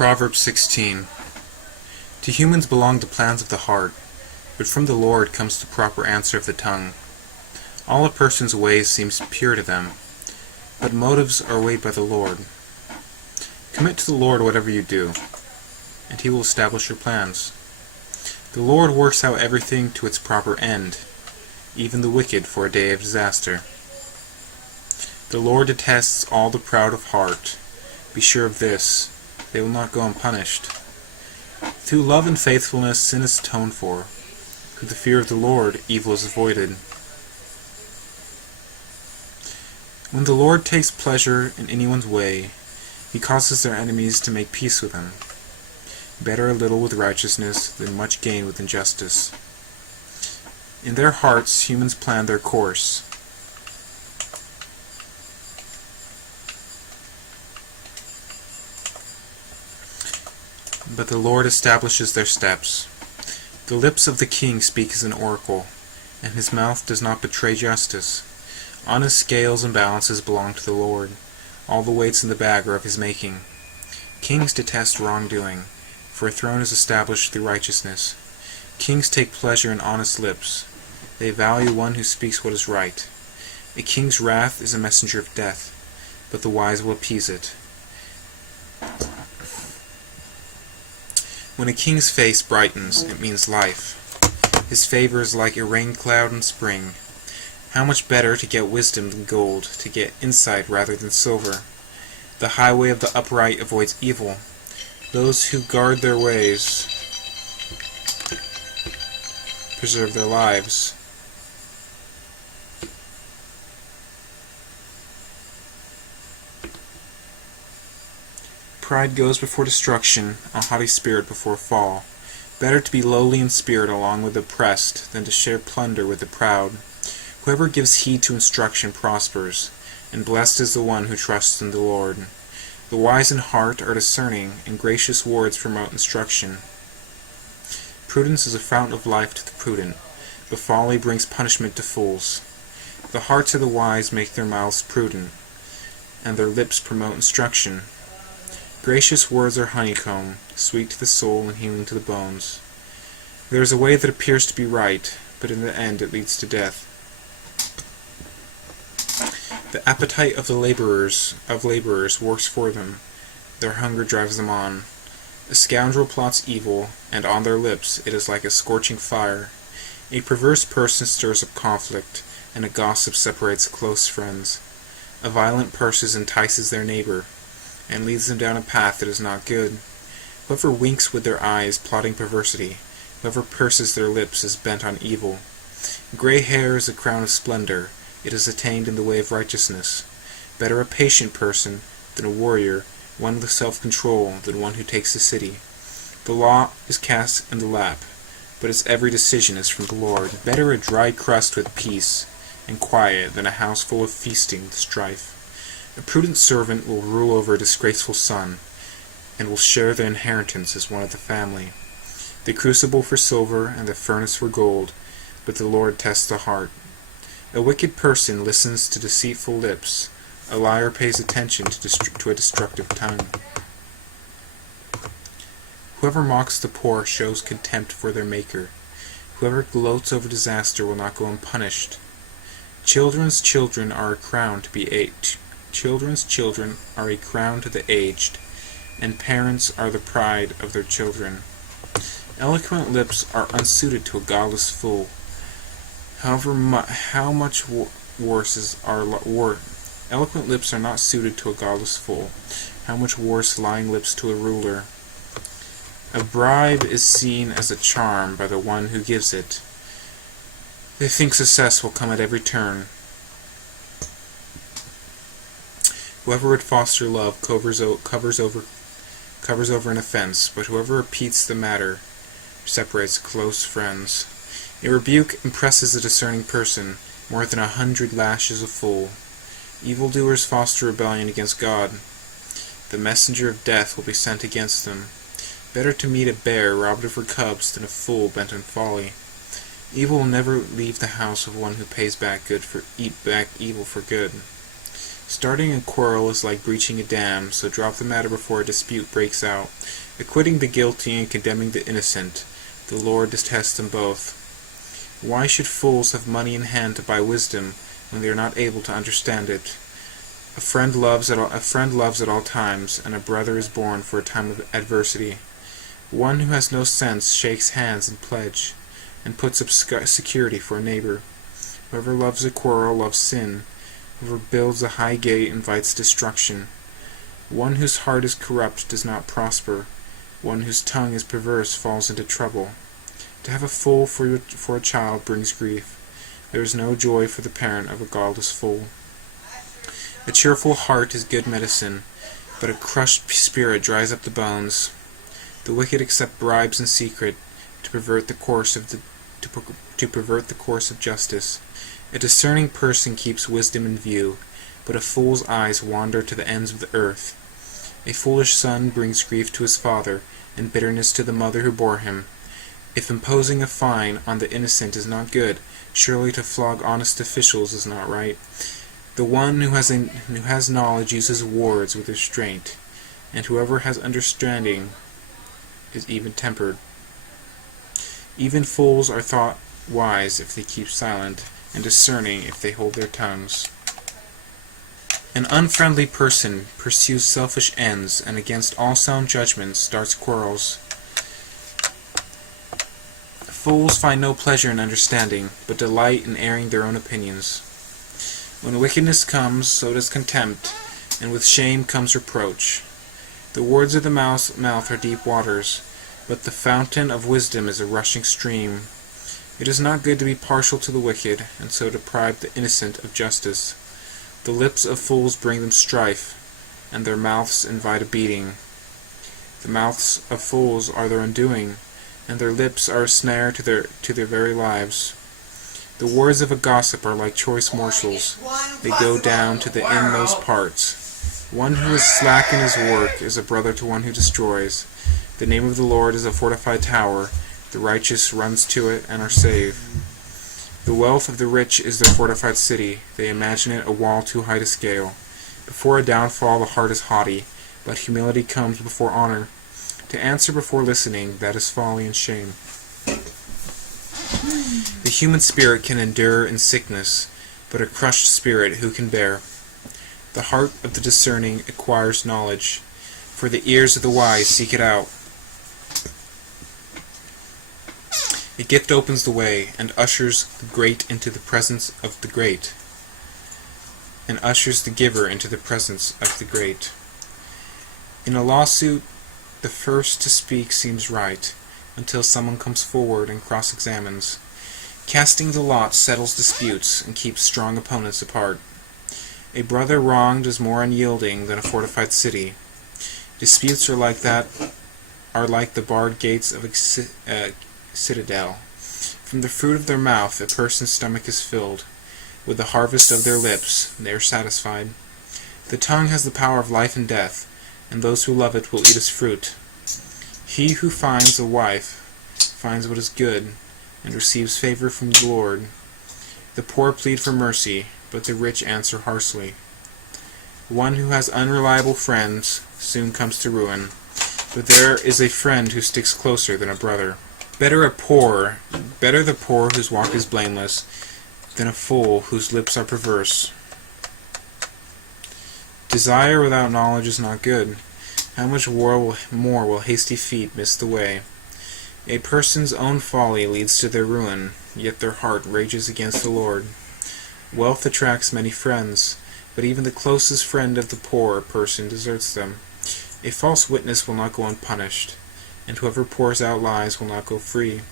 Proverbs 16. To humans belong the plans of the heart, but from the Lord comes the proper answer of the tongue. All a person's ways seems pure to them, but motives are weighed by the Lord. Commit to the Lord whatever you do, and He will establish your plans. The Lord works out everything to its proper end, even the wicked for a day of disaster. The Lord detests all the proud of heart. Be sure of this, they will not go unpunished. Through love and faithfulness sin is atoned for. Through the fear of the Lord evil is avoided. When the Lord takes pleasure in anyone's way, He causes their enemies to make peace with him. Better a little with righteousness than much gain with injustice. In their hearts humans plan their course. But the Lord establishes their steps. The lips of the king speak as an oracle, and his mouth does not betray justice. Honest scales and balances belong to the Lord. All the weights in the bag are of his making. Kings detest wrongdoing, for a throne is established through righteousness. Kings take pleasure in honest lips. They value one who speaks what is right. A king's wrath is a messenger of death, but the wise will appease it. When a king's face brightens, it means life. His favor is like a rain cloud in spring. How much better to get wisdom than gold, to get insight rather than silver. The highway of the upright avoids evil. Those who guard their ways preserve their lives. Pride goes before destruction, a haughty spirit before a fall. Better to be lowly in spirit along with the oppressed than to share plunder with the proud. Whoever gives heed to instruction prospers, and blessed is the one who trusts in the Lord. The wise in heart are discerning, and gracious words promote instruction. Prudence is a fountain of life to the prudent, but folly brings punishment to fools. The hearts of the wise make their mouths prudent, and their lips promote instruction. Gracious words are honeycomb, sweet to the soul and healing to the bones. There is a way that appears to be right, but in the end it leads to death. The appetite of the laborers works for them. Their hunger drives them on. A scoundrel plots evil, and on their lips it is like a scorching fire. A perverse person stirs up conflict, and a gossip separates close friends. A violent person entices their neighbor, and leads them down a path that is not good. Whoever winks with their eyes, plotting perversity. Whoever purses their lips is bent on evil. Gray hair is a crown of splendor. It is attained in the way of righteousness. Better a patient person than a warrior, one with self-control than one who takes the city. The law is cast in the lap, but its every decision is from the Lord. Better a dry crust with peace and quiet than a house full of feasting with strife. A prudent servant will rule over a disgraceful son, and will share the inheritance as one of the family. The crucible for silver and the furnace for gold, but the Lord tests the heart. A wicked person listens to deceitful lips. A liar pays attention to a destructive tongue. Whoever mocks the poor shows contempt for their Maker. Whoever gloats over disaster will not go unpunished. Children's children are a crown to the aged, and parents are the pride of their children. Eloquent lips are unsuited to a godless fool. Eloquent lips are not suited to a godless fool. How much worse lying lips to a ruler. A bribe is seen as a charm by the one who gives it. They think success will come at every turn. Whoever would foster love covers over an offense, but whoever repeats the matter separates close friends. A rebuke impresses a discerning person more than 100 lashes a fool. Evildoers foster rebellion against God. The messenger of death will be sent against them. Better to meet a bear robbed of her cubs than a fool bent on folly. Evil will never leave the house of one who pays back evil for good. Starting a quarrel is like breaching a dam, so drop the matter before a dispute breaks out. Acquitting the guilty and condemning the innocent, the Lord detests them both. Why should fools have money in hand to buy wisdom when they are not able to understand it? A friend loves at all times, and a brother is born for a time of adversity. One who has no sense shakes hands in pledge, and puts up security for a neighbor. Whoever loves a quarrel loves sin. Whoever builds a high gate invites destruction. One whose heart is corrupt does not prosper. One whose tongue is perverse falls into trouble. To have a fool for a child brings grief. There is no joy for the parent of a godless fool. A cheerful heart is good medicine, but a crushed spirit dries up the bones. The wicked accept bribes in secret to pervert the course of justice. A discerning person keeps wisdom in view, but a fool's eyes wander to the ends of the earth. A foolish son brings grief to his father, and bitterness to the mother who bore him. If imposing a fine on the innocent is not good, surely to flog honest officials is not right. The one who has knowledge uses words with restraint, and whoever has understanding is even-tempered. Even fools are thought wise if they keep silent, and discerning if they hold their tongues. An unfriendly person pursues selfish ends, and against all sound judgment starts quarrels. Fools find no pleasure in understanding, but delight in airing their own opinions. When wickedness comes, so does contempt, and with shame comes reproach. The words of the mouth are deep waters, but the fountain of wisdom is a rushing stream. It is not good to be partial to the wicked, and so deprive the innocent of justice. The lips of fools bring them strife, and their mouths invite a beating. The mouths of fools are their undoing, and their lips are a snare to their very lives. The words of a gossip are like choice morsels. They go down to the inmost parts. One who is slack in his work is a brother to one who destroys. The name of the Lord is a fortified tower. The righteous runs to it and are saved. The wealth of the rich is their fortified city. They imagine it a wall too high to scale. Before a downfall the heart is haughty, but humility comes before honor. To answer before listening, that is folly and shame. The human spirit can endure in sickness, but a crushed spirit who can bear? The heart of the discerning acquires knowledge, for the ears of the wise seek it out. A gift opens the way, and ushers the great into the presence of the great, and ushers the giver into the presence of the great. In a lawsuit, the first to speak seems right, until someone comes forward and cross-examines. Casting the lot settles disputes and keeps strong opponents apart. A brother wronged is more unyielding than a fortified city. Disputes are like the barred gates of a citadel. From the fruit of their mouth a person's stomach is filled. With the harvest of their lips they are satisfied. The tongue has the power of life and death, and those who love it will eat its fruit. He who finds a wife finds what is good, and receives favor from the Lord. The poor plead for mercy, but the rich answer harshly. One who has unreliable friends soon comes to ruin, but there is a friend who sticks closer than a brother. Better the poor whose walk is blameless, than a fool whose lips are perverse. Desire without knowledge is not good. How much more will hasty feet miss the way? A person's own folly leads to their ruin, yet their heart rages against the Lord. Wealth attracts many friends, but even the closest friend of the poor person deserts them. A false witness will not go unpunished, and whoever pours out lies will not go free.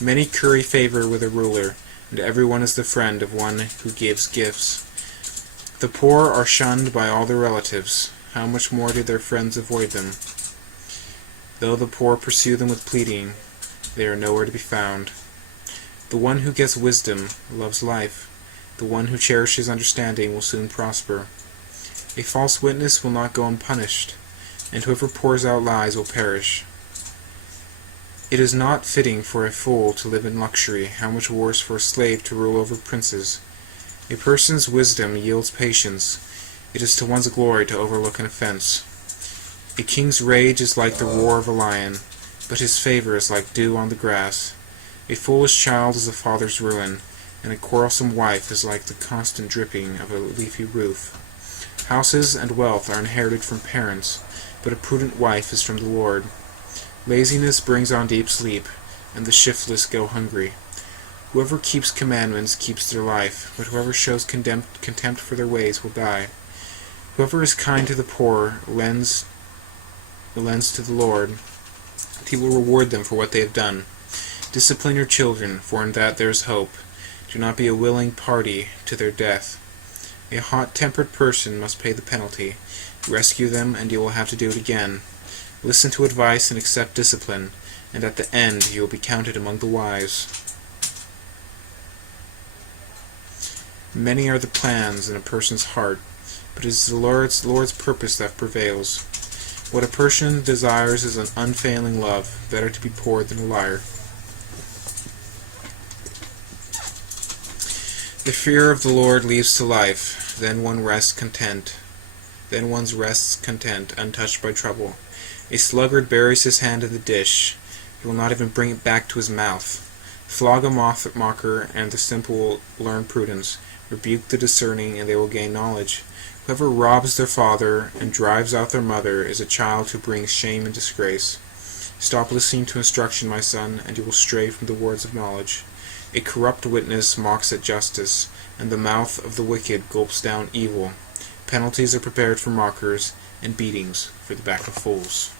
Many curry favor with a ruler, and everyone is the friend of one who gives gifts. The poor are shunned by all their relatives. How much more do their friends avoid them? Though the poor pursue them with pleading, they are nowhere to be found. The one who gets wisdom loves life. The one who cherishes understanding will soon prosper. A false witness will not go unpunished, and whoever pours out lies will perish. It is not fitting for a fool to live in luxury. How much worse for a slave to rule over princes? A person's wisdom yields patience. It is to one's glory to overlook an offense. A king's rage is like the roar of a lion, but his favor is like dew on the grass. A foolish child is a father's ruin, and a quarrelsome wife is like the constant dripping of a leafy roof. Houses and wealth are inherited from parents, but a prudent wife is from the Lord. Laziness brings on deep sleep, and the shiftless go hungry. Whoever keeps commandments keeps their life, but whoever shows contempt for their ways will die. Whoever is kind to the poor lends to the Lord, and he will reward them for what they have done. Discipline your children, for in that there is hope. Do not be a willing party to their death. A hot-tempered person must pay the penalty. Rescue them, and you will have to do it again. Listen to advice and accept discipline, and at the end you will be counted among the wise. Many are the plans in a person's heart, but it is the Lord's purpose that prevails. What a person desires is an unfailing love, better to be poor than a liar. The fear of the Lord leads to life, then one rests content. Then one rests content, untouched by trouble. A sluggard buries his hand in the dish. He will not even bring it back to his mouth. Flog a mocker, and the simple will learn prudence. Rebuke the discerning, and they will gain knowledge. Whoever robs their father and drives out their mother is a child who brings shame and disgrace. Stop listening to instruction, my son, and you will stray from the words of knowledge. A corrupt witness mocks at justice, and the mouth of the wicked gulps down evil. Penalties are prepared for mockers, and beatings for the back of fools.